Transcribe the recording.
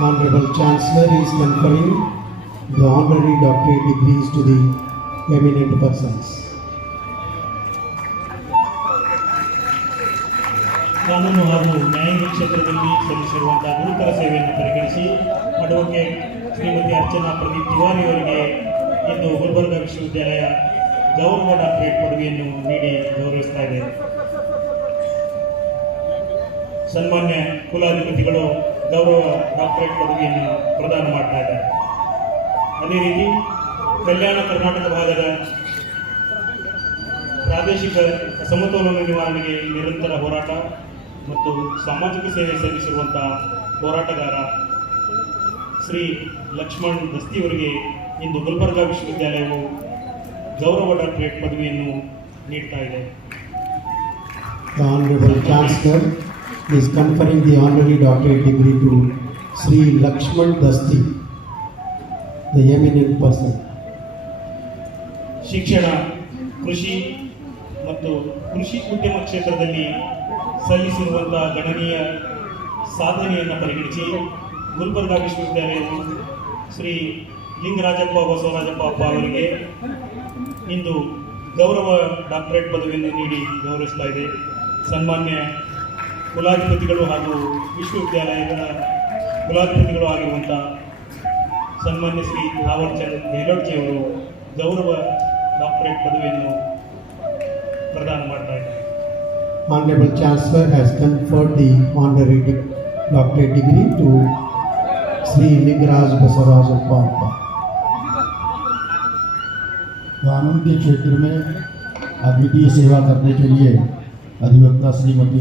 Honorable Chancellor is conferring the honorary doctorate degrees to the eminent persons. ಕಾನೂನು ಹಾಗೂ ನ್ಯಾಯಾಂಗ ಕ್ಷೇತ್ರದಲ್ಲಿ ಸಲ್ಲಿಸಿರುವಂತಹ ಗುರುತರ ಸೇವೆಯನ್ನು ಪರಿಗಣಿಸಿ ಅಡ್ವೊಕೇಟ್ ಶ್ರೀಮತಿ ಅರ್ಚನಾ ಪ್ರದೀಪ್ ತಿವಾರಿ ಅವರಿಗೆ ಇಂದು ಗುಲ್ಬರ್ಗಾ ವಿಶ್ವವಿದ್ಯಾಲಯ ಗೌರವ ಡಾಕ್ಟರೇಟ್ ಪದವಿಯನ್ನು ನೀಡಿ ಗೌರವಿಸ್ತಾ ಇದೆ. ಸನ್ಮಾನ್ಯ ಕುಲಾಧಿಪತಿಗಳು ಗೌರವ ಡಾಕ್ಟರೇಟ್ ಪದವಿಯನ್ನು ಪ್ರದಾನ ಮಾಡ್ತಾ ಇದ್ದಾರೆ. ಅದೇ ರೀತಿ ಕಲ್ಯಾಣ ಕರ್ನಾಟಕ ಭಾಗದ ಪ್ರಾದೇಶಿಕ ಸಮತೋಲನ ನಿವಾರಣೆಗೆ ನಿರಂತರ ಹೋರಾಟ ಮತ್ತು ಸಾಮಾಜಿಕ ಸೇವೆ ಸಲ್ಲಿಸಿರುವಂತಹ ಹೋರಾಟಗಾರ ಶ್ರೀ ಲಕ್ಷ್ಮಣ್ ದಸ್ತಿಯವರಿಗೆ ಇಂದು ಗುಲ್ಬರ್ಗಾ ವಿಶ್ವವಿದ್ಯಾಲಯವು ಗೌರವ ಡಾಕ್ಟರೇಟ್ ಪದವಿಯನ್ನು ನೀಡ್ತಾ ಇದೆ. The Honorable Chancellor is conferring the honorary doctorate degree to Sri Lakshman Dasti, the eminent person. ಶಿಕ್ಷಣ, ಕೃಷಿ ಮತ್ತು ಕೃಷಿ ಉದ್ಯಮ ಕ್ಷೇತ್ರದಲ್ಲಿ ಸಲ್ಲಿಸಿರುವಂತಹ ಗಣನೀಯ ಸಾಧನೆಯನ್ನು ಪರಿಗಣಿಸಿ ಗುಲ್ಬರ್ಗಾ ವಿಶ್ವವಿದ್ಯಾಲಯವು ಶ್ರೀ ಲಿಂಗರಾಜಪ್ಪ ಬಸವರಾಜಪ್ಪ ಅಪ್ಪ ಅವರಿಗೆ ಇಂದು ಗೌರವ ಡಾಕ್ಟರೇಟ್ ಪದವಿಯನ್ನು ನೀಡಿ ಗೌರವಿಸ್ತಾ ಇದೆ. ಸನ್ಮಾನ್ಯ ಕುಲಾಧಿಪತಿಗಳು ಹಾಗೂ ವಿಶ್ವವಿದ್ಯಾಲಯದ ಕುಲಾಧಿಪತಿಗಳು ಆಗಿರುವಂಥ ಸನ್ಮಾನ್ಯ ಶ್ರೀ ಥಾವರ್ಚಂದ್ ಗೆಹ್ಲೋಟ್ಜಿ ಅವರು ಗೌರವ ಡಾಕ್ಟರೇಟ್ ಪದವಿಯನ್ನು ಪ್ರದಾನ ಮಾಡ್ತಾ ಇದ್ದಾರೆ. Honorable Chancellor has conferred the honorary doctorate degree to Sri Lingaraj Basarajappa. कानून के क्षेत्र में अद्वितीय सेवा करने के लिए अधिवक्ता श्रीमती